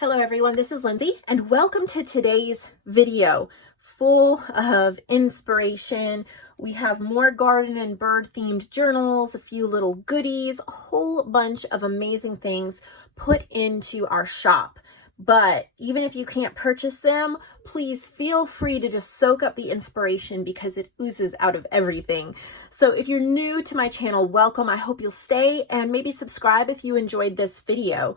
Hello everyone, this is Lindsay and welcome to today's video full of inspiration. We have more garden and bird themed journals, a few little goodies, a whole bunch of amazing things put into our shop. But even if you can't purchase them, please feel free to just soak up the inspiration because it oozes out of everything. So if you're new to my channel, welcome. I hope you'll stay and maybe subscribe if you enjoyed this video.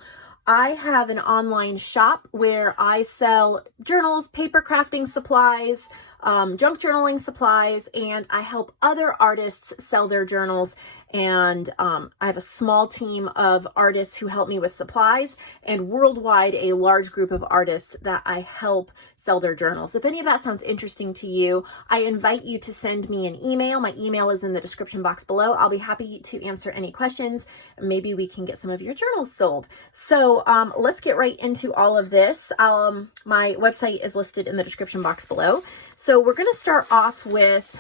I have an online shop where I sell journals, paper crafting supplies, junk journaling supplies, and I help other artists sell their journals. And I have a small team of artists who help me with supplies, and worldwide a large group of artists that I help sell their journals. If any of that sounds interesting to you, I invite you to send me an email. My email is in the description box below. I'll be happy to answer any questions. Maybe we can get some of your journals sold. So let's get right into all of this. My website is listed in the description box below. So we're going to start off with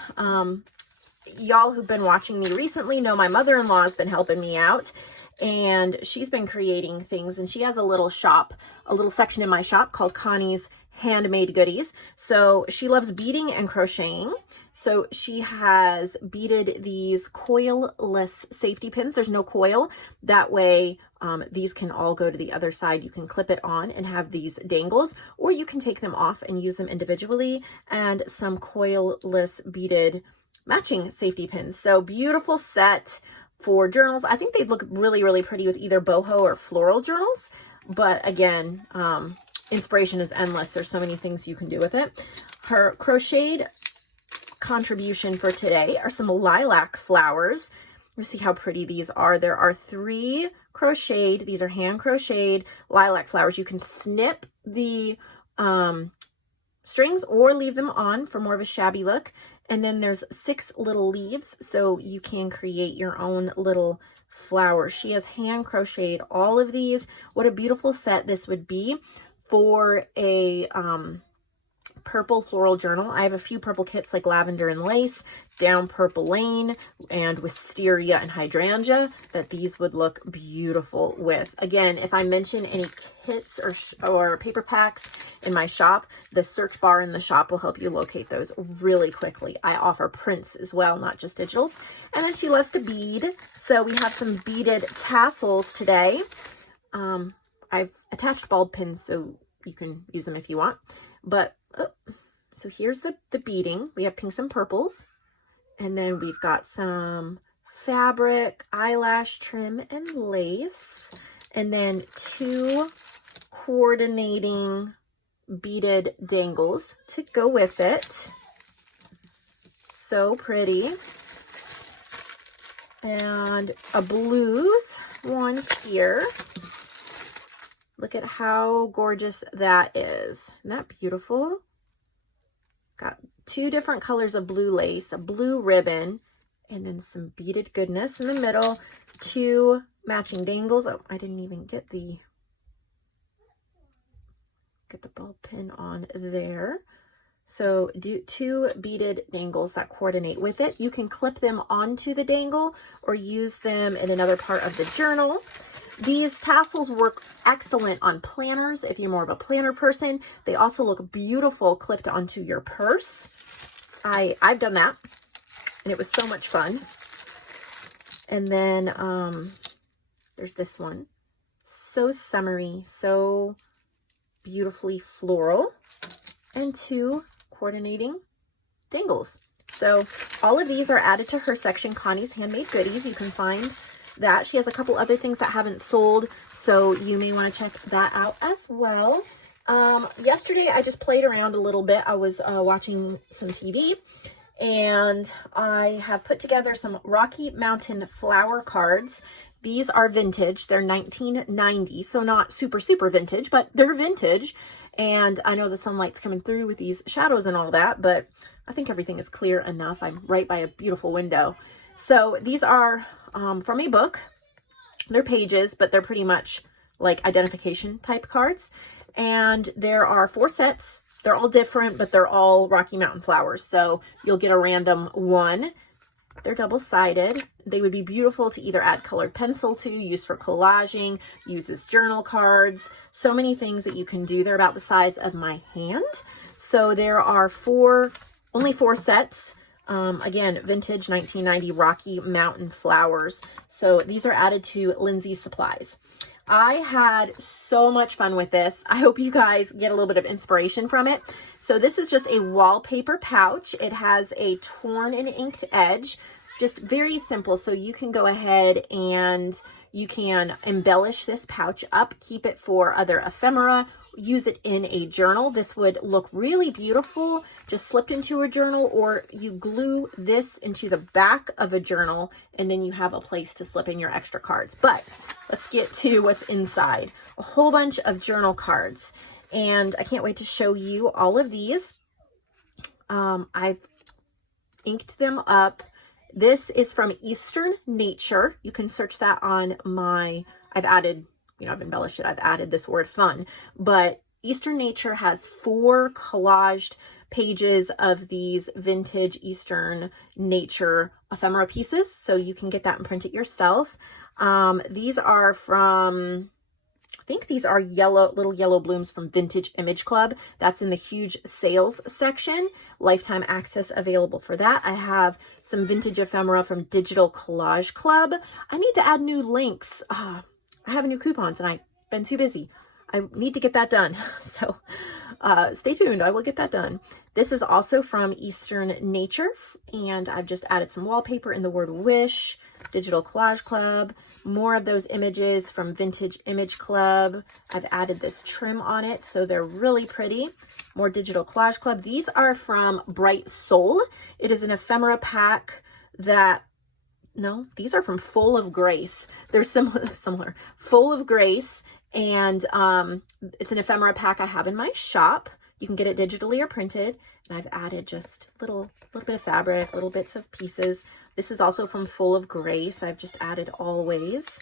y'all who've been watching me recently know my mother-in-law has been helping me out, and she's been creating things, and she has a little shop, a little section in my shop called Connie's Handmade Goodies. So she loves beading and crocheting. So she has beaded these coil-less safety pins. There's no coil. That way these can all go to the other side. You can clip it on and have these dangles, or you can take them off and use them individually, and some coil-less beaded matching safety pins. So beautiful set for journals. I think they'd look really, really pretty with either boho or floral journals. But again, inspiration is endless. There's so many things you can do with it. Her crocheted contribution for today are some lilac flowers. You see how pretty these are. There are 3 crocheted, these are hand crocheted lilac flowers. You can snip the strings or leave them on for more of a shabby look. And then there's 6 little leaves, so you can create your own little flowers. She has hand crocheted all of these. What a beautiful set this would be for a purple floral journal. I have a few purple kits like lavender and lace, down purple lane, and wisteria and hydrangea that these would look beautiful with. Again, if I mention any kits or paper packs in my shop, the search bar in the shop will help you locate those really quickly. I offer prints as well, not just digitals. And then she loves to bead. So we have some beaded tassels today. I've attached bulb pins so you can use them if you want. But so here's the beading. We have pinks and purples, and then we've got some fabric, eyelash trim, and lace, and then 2 coordinating beaded dangles to go with it. So pretty. And a blues one here. Look at how gorgeous that is. Isn't that beautiful? Got 2 different colors of blue lace, a blue ribbon, and then some beaded goodness in the middle. 2 matching dangles. Oh, I didn't even get the bulb pin on there. So do 2 beaded dangles that coordinate with it. You can clip them onto the dangle or use them in another part of the journal. These tassels work excellent on planners if you're more of a planner person. They also look beautiful clipped onto your purse. I've done that, and it was so much fun. And then there's this one. So summery, so beautifully floral, and 2 coordinating dangles. So all of these are added to her section, Connie's Handmade Goodies. You can find that. She has a couple other things that haven't sold, so you may want to check that out as well. Yesterday I just played around a little bit. I was watching some TV, and I have put together some Rocky Mountain flower cards. These are vintage. They're 1990, so not super vintage, but they're vintage. And I know the sunlight's coming through with these shadows and all that, but I think everything is clear enough. I'm right by a beautiful window. So these are from a book. They're pages, but they're pretty much like identification type cards. And there are 4 sets. They're all different, but they're all Rocky Mountain flowers. So you'll get a random one They're double-sided. They would be beautiful to either add colored pencil to, use for collaging, use as journal cards. So many things that you can do. They're about the size of my hand. So there are only four sets. Again, vintage 1990 Rocky Mountain flowers. So these are added to Lindsay's Supplies. I had so much fun with this. I hope you guys get a little bit of inspiration from it. So this is just a wallpaper pouch. It has a torn and inked edge, just very simple. So you can go ahead and you can embellish this pouch up, keep it for other ephemera, use it in a journal. This would look really beautiful just slipped into a journal, or you glue this into the back of a journal and then you have a place to slip in your extra cards. But let's get to what's inside. A whole bunch of journal cards, and I can't wait to show you all of these. I've inked them up. This is from Eastern Nature. You can search that on I've added, I've embellished it. I've added this word fun, but Eastern Nature has 4 collaged pages of these vintage Eastern Nature ephemera pieces. So you can get that and print it yourself. These are from, I think these are little yellow blooms from Vintage Image Club. That's in the huge sales section. Lifetime access available for that. I have some vintage ephemera from Digital Collage Club. I need to add new links. I have new coupons and I've been too busy. I need to get that done. So stay tuned. I will get that done. This is also from Eastern Nature, and I've just added some wallpaper in the word wish. Digital Collage Club, more of those images from Vintage Image Club. I've added this trim on it, so they're really pretty. More Digital Collage Club. These are from Bright Soul. It is an ephemera pack that, no, these are from Full of Grace. They're similar. Full of Grace, and it's an ephemera pack I have in my shop. You can get it digitally or printed, and I've added just little bit of fabric, little bits of pieces. This is also from Full of Grace. I've just added Always.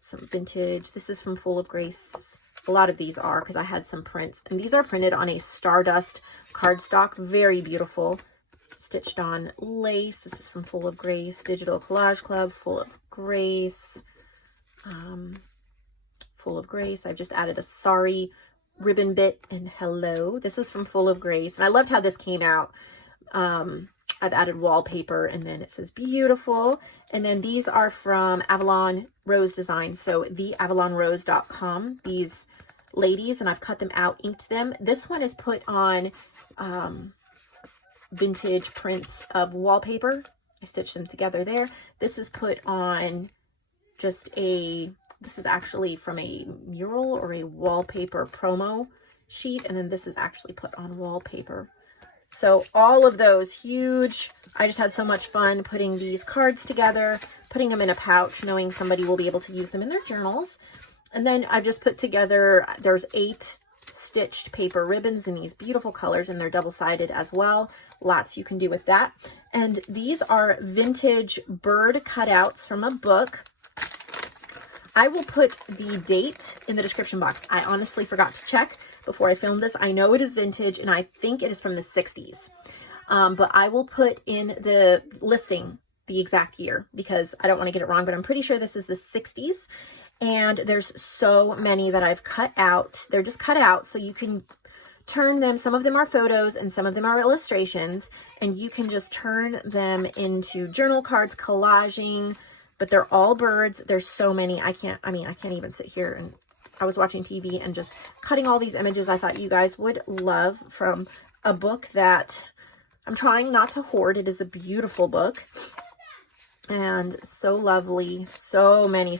Some vintage. This is from Full of Grace. A lot of these are, because I had some prints. And these are printed on a Stardust cardstock. Very beautiful. Stitched on lace. This is from Full of Grace. Digital Collage Club. Full of Grace. Full of Grace. I've just added a Sorry ribbon bit and hello. This is from Full of Grace. And I loved how this came out. I've added wallpaper, and then it says beautiful. And then these are from Avalon Rose Designs. So theavalonrose.com, these ladies, and I've cut them out, inked them. This one is put on vintage prints of wallpaper. I stitched them together there. This is put on just this is actually from a mural or a wallpaper promo sheet. And then this is actually put on wallpaper. So all of those huge. I just had so much fun putting these cards together, putting them in a pouch, knowing somebody will be able to use them in their journals. And then I've just put together, there's 8 stitched paper ribbons in these beautiful colors, and they're double-sided as well. Lots you can do with that. And these are vintage bird cutouts from a book. I will put the date in the description box. I honestly forgot to check before I filmed this. I know it is vintage, and I think it is from the 60s. But I will put in the listing the exact year because I don't want to get it wrong, but I'm pretty sure this is the 60s. And there's so many that I've cut out. They're just cut out, so you can turn them. Some of them are photos and some of them are illustrations, and you can just turn them into journal cards, collaging, but they're all birds. There's so many. I can't even sit here, and I was watching TV and just cutting all these images I thought you guys would love from a book that I'm trying not to hoard. It is a beautiful book and so lovely. So many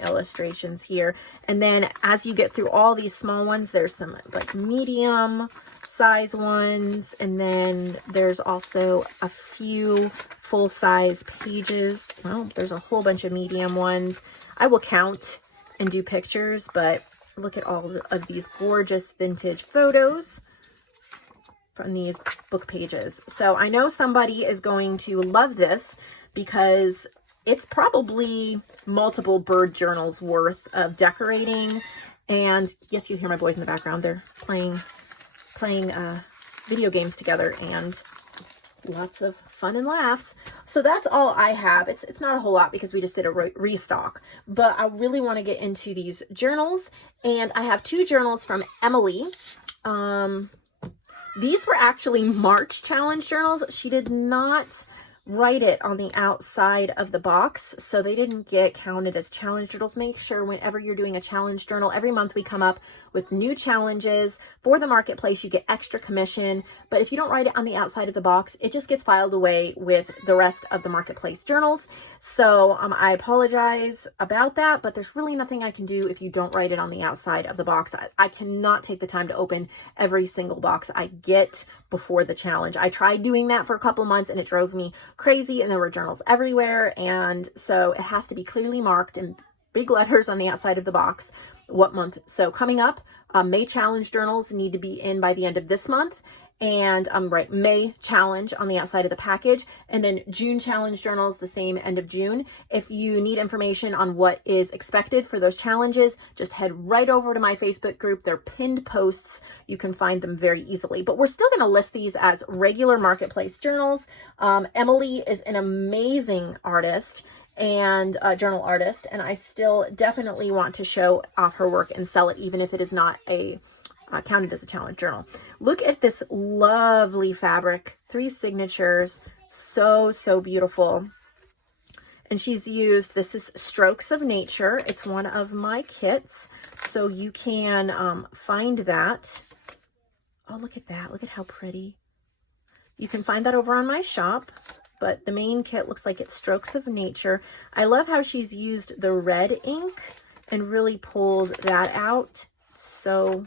illustrations here. And then as you get through all these small ones, there's some like medium size ones. And then there's also a few full size pages. Well, there's a whole bunch of medium ones. I will count and do pictures, but look at all of these gorgeous vintage photos from these book pages. So I know somebody is going to love this because it's probably multiple bird journals worth of decorating. And yes, you hear my boys in the background. They're playing video games together and lots of fun and laughs. So that's all I have. It's not a whole lot because we just did a restock, but I really want to get into these journals, and I have 2 journals from Emily. These were actually March challenge journals. She did not write it on the outside of the box, so they didn't get counted as challenge journals. Make sure whenever you're doing a challenge journal, every month we come up with new challenges for the marketplace. You get extra commission, but if you don't write it on the outside of the box, it just gets filed away with the rest of the marketplace journals. So I apologize about that, but there's really nothing I can do if you don't write it on the outside of the box. I cannot take the time to open every single box I get before the challenge. I tried doing that for a couple months and it drove me crazy, and there were journals everywhere, and so it has to be clearly marked in big letters on the outside of the box what month. So coming up, May challenge journals need to be in by the end of this month, and May challenge on the outside of the package, and then June challenge journals the same end of June. If you need information on what is expected for those challenges, just head right over to my Facebook group. They're pinned posts. You can find them very easily, but we're still going to list these as regular marketplace journals. Emily is an amazing artist and journal artist, and I still definitely want to show off her work and sell it, even if it is not a counted as a challenge journal. Look at this lovely fabric, 3 signatures, so beautiful. And she's used, this is Strokes of Nature. It's one of my kits, so you can find that. Oh, look at that, look at how pretty. You can find that over on my shop, but the main kit looks like it's Strokes of Nature. I love how she's used the red ink and really pulled that out. So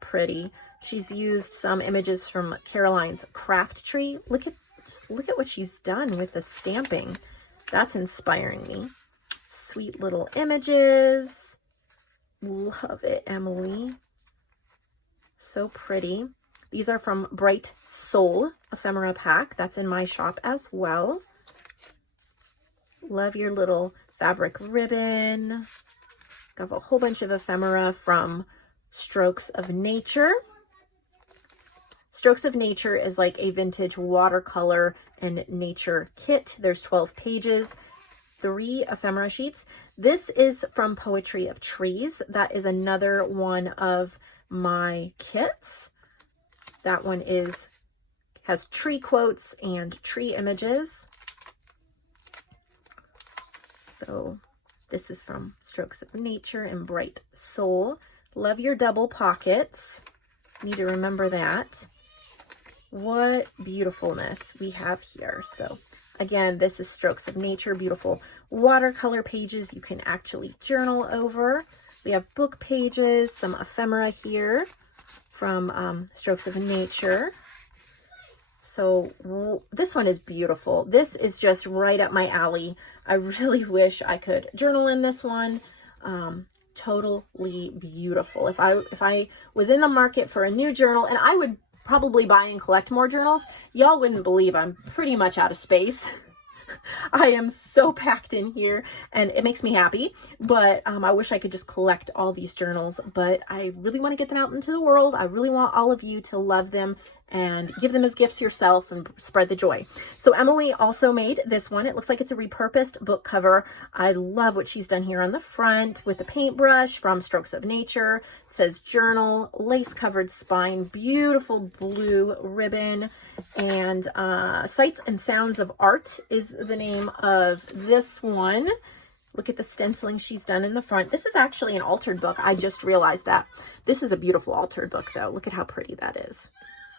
pretty. She's used some images from Caroline's Craft Tree. Look at what she's done with the stamping. That's inspiring me. Sweet little images. Love it, Emily. So pretty. These are from Bright Soul ephemera pack. That's in my shop as well. Love your little fabric ribbon. Got a whole bunch of ephemera from Strokes of Nature. Strokes of Nature is like a vintage watercolor and nature kit. There's 12 pages, 3 ephemera sheets. This is from Poetry of Trees. That is another one of my kits. That one has tree quotes and tree images. So this is from Strokes of Nature and Bright Soul. Love your double pockets. Need to remember that. What beautifulness we have here. So again, this is Strokes of Nature, beautiful watercolor pages you can actually journal over. We have book pages, some ephemera here from Strokes of Nature. So this one is beautiful. This is just right up my alley. I really wish I could journal in this one. Totally beautiful. If I was in the market for a new journal, and I would probably buy and collect more journals, y'all wouldn't believe I'm pretty much out of space. I am so packed in here and it makes me happy, but I wish I could just collect all these journals, but I really want to get them out into the world. I really want all of you to love them and give them as gifts yourself and spread the joy. So Emily also made this one. It looks like it's a repurposed book cover. I love what she's done here on the front with the paintbrush from Strokes of Nature. It says journal, lace covered spine, beautiful blue ribbon, and Sights and Sounds of Art is the name of this one. Look at the stenciling she's done in the front. This is actually an altered book. I just realized that. This is a beautiful altered book though. Look at how pretty that is.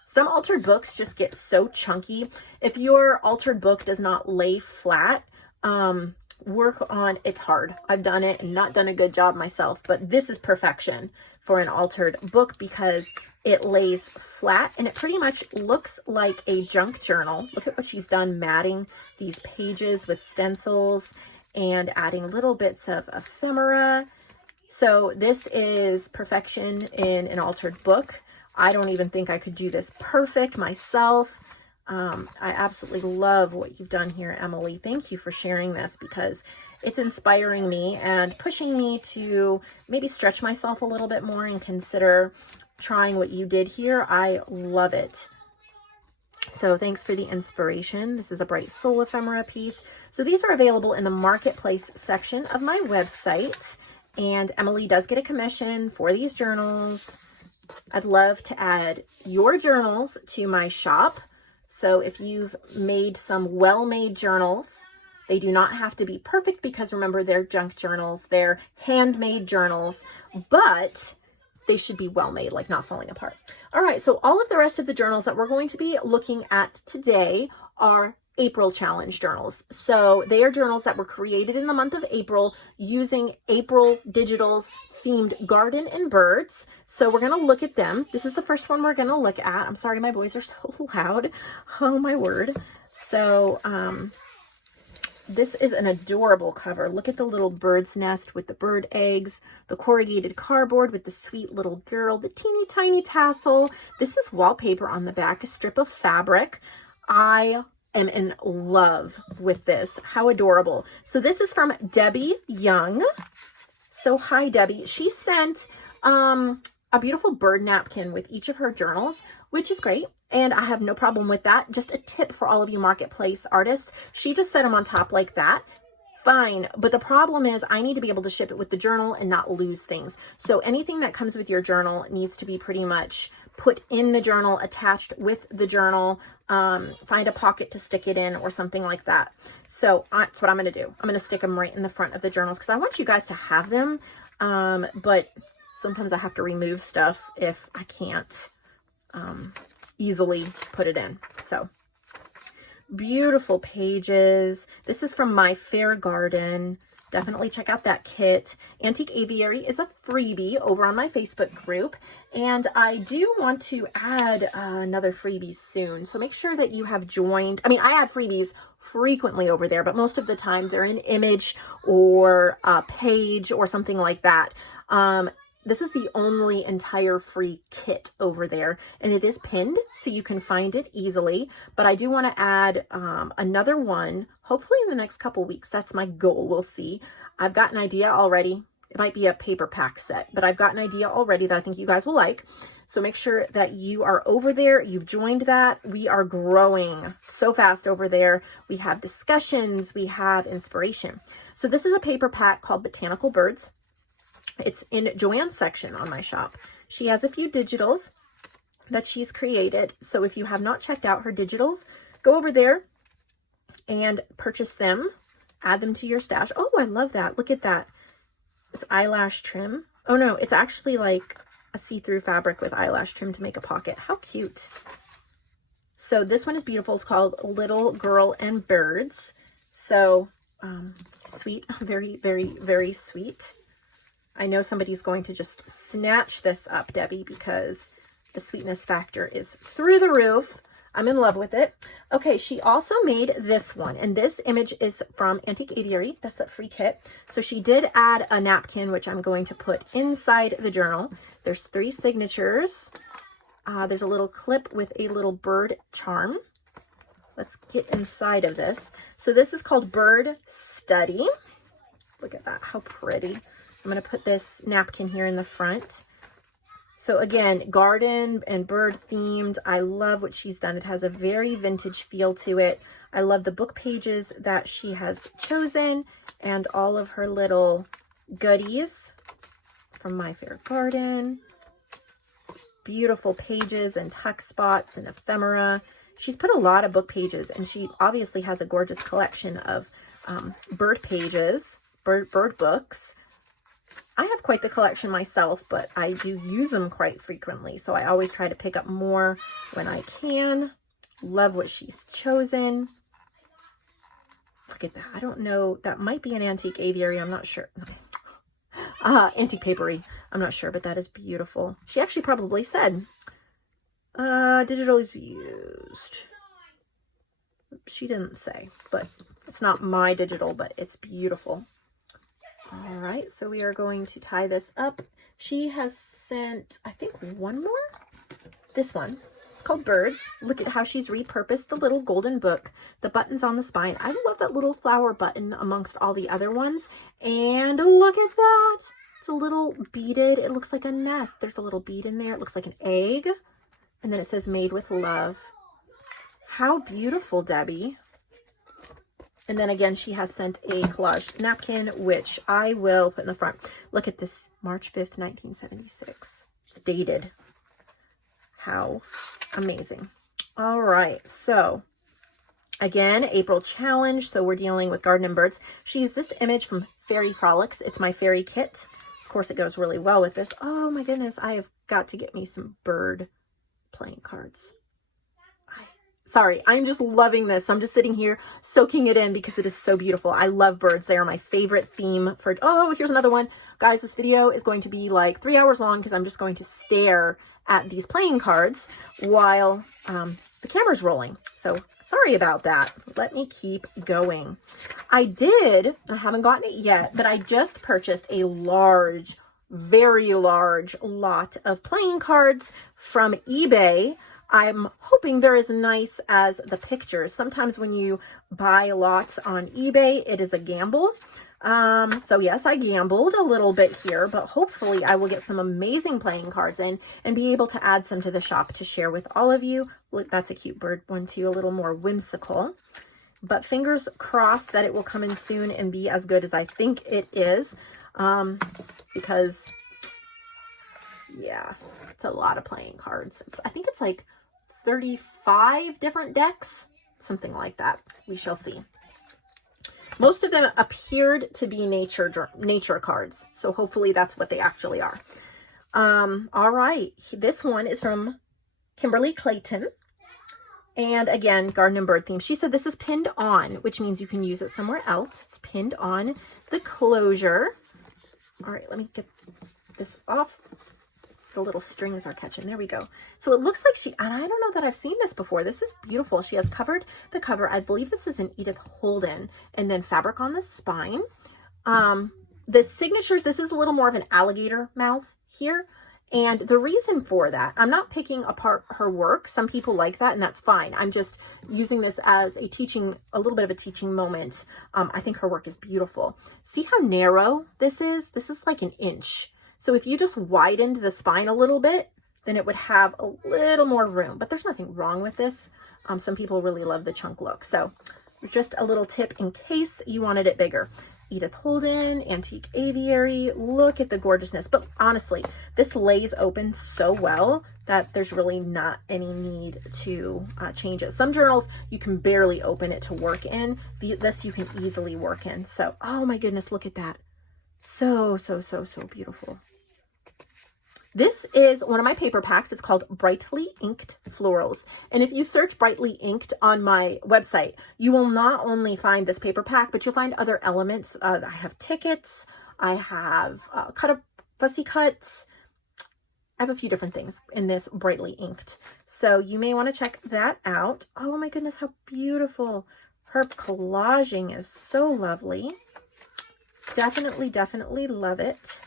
Some altered books just get so chunky. If your altered book does not lay flat, work on, it's hard. I've done it and not done a good job myself, but this is perfection for an altered book because it lays flat and it pretty much looks like a junk journal. Look at what she's done, matting these pages with stencils and adding little bits of ephemera. So this is perfection in an altered book. I don't even think I could do this perfect myself. I absolutely love what you've done here, Emily. Thank you for sharing this because it's inspiring me and pushing me to maybe stretch myself a little bit more and consider trying what you did here. I love it. So thanks for the inspiration. This is a Bright Soul ephemera piece. So these are available in the marketplace section of my website. And Emily does get a commission for these journals. I'd love to add your journals to my shop. So if you've made some well-made journals, they do not have to be perfect because remember, they're junk journals. They're handmade journals, but they should be well-made, like not falling apart. All right, so all of the rest of the journals that we're going to be looking at today are April challenge journals. So they are journals that were created in the month of April using April Digital's themed garden and birds. So we're going to look at them. This is the first one we're going to look at. I'm sorry, my boys are so loud. Oh my word. So this is an adorable cover. Look at the little bird's nest with the bird eggs, the corrugated cardboard with the sweet little girl, the teeny tiny tassel. This is wallpaper on the back, a strip of fabric. I am in love with this. How adorable. So this is from Debbie Young. So hi, Debbie. She sent a beautiful bird napkin with each of her journals, which is great. And I have no problem with that. Just a tip for all of you marketplace artists. She just set them on top like that. Fine. But the problem is I need to be able to ship it with the journal and not lose things. So anything that comes with your journal needs to be pretty much put in the journal, attached with the journal. Find a pocket to stick it in or something like that. So that's what I'm going to do. I'm going to stick them right in the front of the journals because I want you guys to have them. But sometimes I have to remove stuff if I can't easily put it in. So beautiful pages. This is from My Fair Garden. Definitely check out that kit. Antique Aviary is a freebie over on my Facebook group. And I do want to add another freebie soon. So make sure that you have joined. I mean, I add freebies frequently over there, but most of the time they're an image or a page or something like that. This is the only entire free kit over there, and it is pinned so you can find it easily. But I do want to add another one, hopefully in the next couple weeks. That's my goal. We'll see. I've got an idea already. It might be a paper pack set, but I've got an idea already that I think you guys will like. So make sure that you are over there. You've joined that. We are growing so fast over there. We have discussions. We have inspiration. So this is a paper pack called Botanical Birds. It's in JoAnn's section on my shop. She has a few digitals that she's created. So if you have not checked out her digitals, go over there and purchase them. Add them to your stash. Oh, I love that. Look at that. It's eyelash trim. Oh no, it's actually like a see-through fabric with eyelash trim to make a pocket. How cute. So this one is beautiful. It's called Little Girl and Birds. So sweet, very, very, very sweet. I know somebody's going to just snatch this up, Debbie, because the sweetness factor is through the roof. I'm in love with it. Okay, she also made this one, and this image is from Antique Aviary. That's a free kit. So she did add a napkin, which I'm going to put inside the journal. There's 3 signatures. There's a little clip with a little bird charm. Let's get inside of this. So this is called Bird Study. Look at that, how pretty. I'm going to put this napkin here in the front. So again, garden and bird themed. I love what she's done. It has a very vintage feel to it. I love the book pages that she has chosen and all of her little goodies from My Fair Garden. Beautiful pages and tuck spots and ephemera. She's put a lot of book pages, and she obviously has a gorgeous collection of bird pages, bird books. I have quite the collection myself, but I do use them quite frequently. So I always try to pick up more when I can. Love what she's chosen. Look at that. I don't know. That might be an Antique Aviary. I'm not sure. Antique Papery. I'm not sure, but that is beautiful. She actually probably said digital is used. She didn't say, but it's not my digital, but it's beautiful. All right, so we are going to tie this up. She has sent, I think, one more. This one. It's called Birds. Look at how she's repurposed the little golden book, the buttons on the spine. I love that little flower button amongst all the other ones. And look at that. It's a little beaded. It looks like a nest. There's a little bead in there. It looks like an egg. And then it says made with love. How beautiful, Debbie. And then again, she has sent a collage napkin, which I will put in the front. Look at this, March 5th, 1976. It's dated. How amazing. All right, so again, April challenge. So we're dealing with garden and birds. She used this image from Fairy Frolics. It's my fairy kit. Of course, it goes really well with this. Oh my goodness, I have got to get me some bird playing cards. Sorry, I'm just loving this. I'm just sitting here soaking it in because it is so beautiful. I love birds. They are my favorite theme for, oh, here's another one. Guys, this video is going to be like 3 hours long because I'm just going to stare at these playing cards while the camera's rolling. So sorry about that. Let me keep going. I haven't gotten it yet, but I just purchased a large, very large lot of playing cards from eBay. I'm hoping they're as nice as the pictures. Sometimes when you buy lots on eBay, it is a gamble. So yes, I gambled a little bit here, but hopefully I will get some amazing playing cards in and be able to add some to the shop to share with all of you. Look, that's a cute bird one too, a little more whimsical. But fingers crossed that it will come in soon and be as good as I think it is. Because, yeah, it's a lot of playing cards. I think it's like 35 different decks, something like that. We shall see. Most of them appeared to be nature cards, so hopefully that's what they actually are. All right, this one is from Kimberly Clayton, and again, garden and bird theme. She said this is pinned on, which means you can use it somewhere else. It's pinned on the closure. All right, let me get this off. The little strings are catching. There we go. So it looks like and I don't know that I've seen this before. This is beautiful. She has covered the cover. I believe this is an Edith Holden, and then fabric on the spine. The signatures, this is a little more of an alligator mouth here. And the reason for that, I'm not picking apart her work. Some people like that, and that's fine. I'm just using this as a little bit of a teaching moment. I think her work is beautiful. See how narrow this is? This is like an inch. So if you just widened the spine a little bit, then it would have a little more room, but there's nothing wrong with this. Some people really love the chunk look. So just a little tip in case you wanted it bigger. Edith Holden, Antique Aviary, look at the gorgeousness. But honestly, this lays open so well that there's really not any need to change it. Some journals, you can barely open it to work in. This you can easily work in. So, oh my goodness, look at that. So, so, so, so beautiful. This is one of my paper packs. It's called Brightly Inked Florals. And if you search Brightly Inked on my website, you will not only find this paper pack, but you'll find other elements. I have tickets. I have fussy cuts. I have a few different things in this Brightly Inked. So you may want to check that out. Oh my goodness, how beautiful. Her collaging is so lovely. Definitely, definitely love it.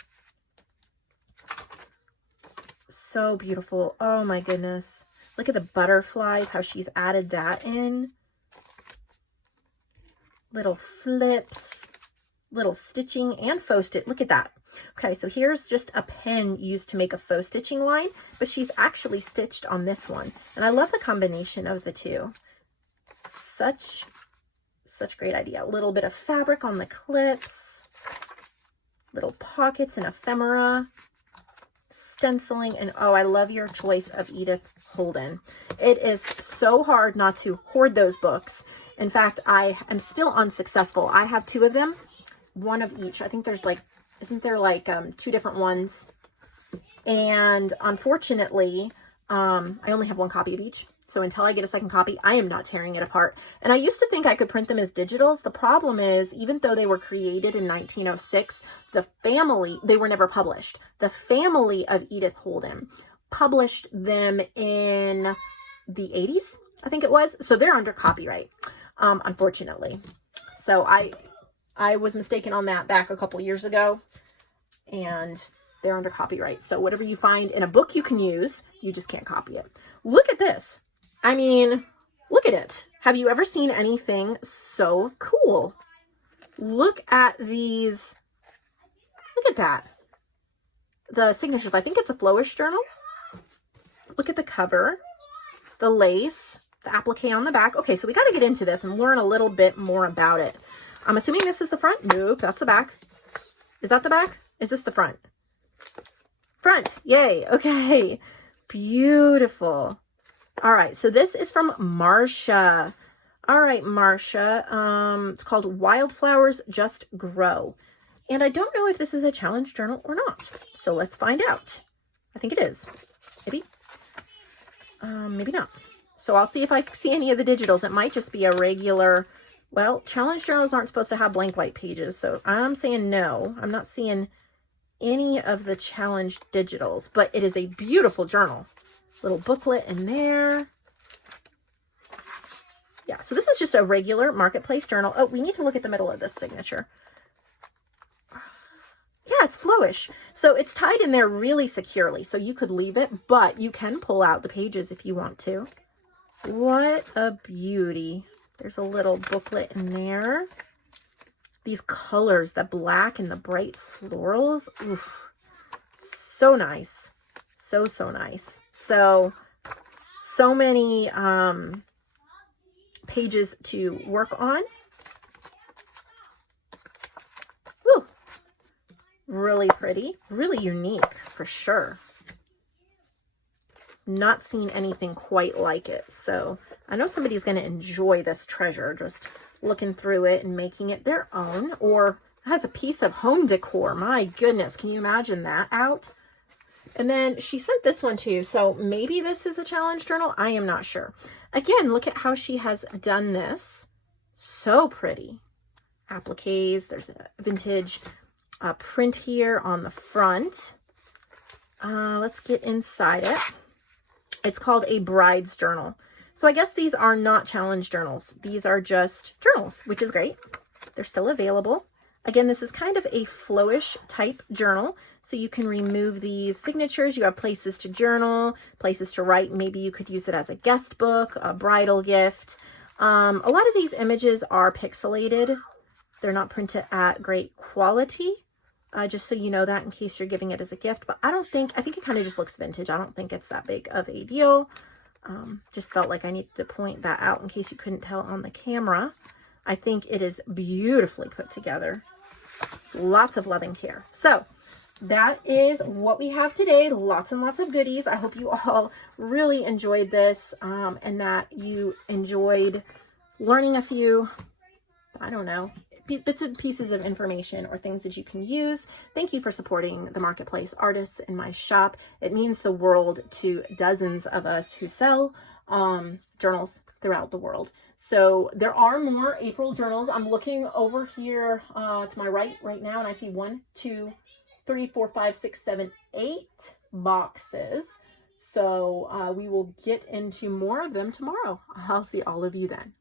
So beautiful. Oh my goodness. Look at the butterflies, how she's added that in. Little flips, little stitching and faux stitch. Look at that. Okay, so here's just a pen used to make a faux stitching line, but she's actually stitched on this one. And I love the combination of the two. Such great idea. A little bit of fabric on the clips, little pockets and ephemera, stenciling, and oh, I love your choice of Edith Holden. It is so hard not to hoard those books. In fact, I am still unsuccessful. I have 2 of them, one of each. I think there's like, isn't there like 2 different ones? And unfortunately, I only have 1 copy of each. So until I get a second copy, I am not tearing it apart. And I used to think I could print them as digitals. The problem is, even though they were created in 1906, they were never published. The family of Edith Holden published them in the 80s, I think it was. So they're under copyright, unfortunately. So I was mistaken on that back a couple years ago, and they're under copyright. So whatever you find in a book you can use, you just can't copy it. Look at this. I mean, look at it. Have you ever seen anything so cool? Look at these. Look at that. The signatures. I think it's a Flowish journal. Look at the cover, the lace. the applique on the back. Okay, so we got to get into this and learn a little bit more about it. I'm assuming this is the front. Nope, that's the back. Is that the back? Is this the front? Front. Yay. Okay. Beautiful. All right, so this is from Marcia. All right, Marcia. It's called Wildflowers Just Grow. And I don't know if this is a challenge journal or not. So let's find out. I think it is. Maybe. Maybe not. So I'll see if I see any of the digitals. It might just be a regular, well, challenge journals aren't supposed to have blank white pages. So I'm saying no. I'm not seeing any of the challenge digitals, but it is a beautiful journal. Little booklet in there. Yeah, so this is just a regular marketplace journal. Oh, we need to look at the middle of this signature. Yeah, it's flowish. So it's tied in there really securely. So you could leave it, but you can pull out the pages if you want to. What a beauty. There's a little booklet in there. These colors, the black and the bright florals. Oof. So nice. So, so nice. So many pages to work on. Woo. Really pretty. Really unique for sure. Not seen anything quite like it. So I know somebody's going to enjoy this treasure, just looking through it and making it their own, or has a piece of home decor. My goodness, can you imagine that out? And then she sent this one too. So maybe this is a challenge journal. I am not sure. Again, look at how she has done this. So pretty. Appliques. There's a vintage print here on the front. Let's get inside it. It's called a bride's journal. So I guess these are not challenge journals. These are just journals, which is great. They're still available. Again, this is kind of a flowish type journal. So you can remove these signatures. You have places to journal, places to write. Maybe you could use it as a guest book, a bridal gift. A lot of these images are pixelated. They're not printed at great quality. Just so you know that in case you're giving it as a gift. But I think it kind of just looks vintage. I don't think it's that big of a deal. Just felt like I needed to point that out in case you couldn't tell on the camera. I think it is beautifully put together. Lots of love and care. So that is what we have today. Lots and lots of goodies. I hope you all really enjoyed this and that you enjoyed learning a few, I don't know, bits and pieces of information or things that you can use. Thank you for supporting the marketplace artists in my shop. It means the world to dozens of us who sell journals throughout the world. So there are more April journals. I'm looking over here to my right now, and I see 1, 2, 3, 4, 5, 6, 7, 8 boxes. So we will get into more of them tomorrow. I'll see all of you then.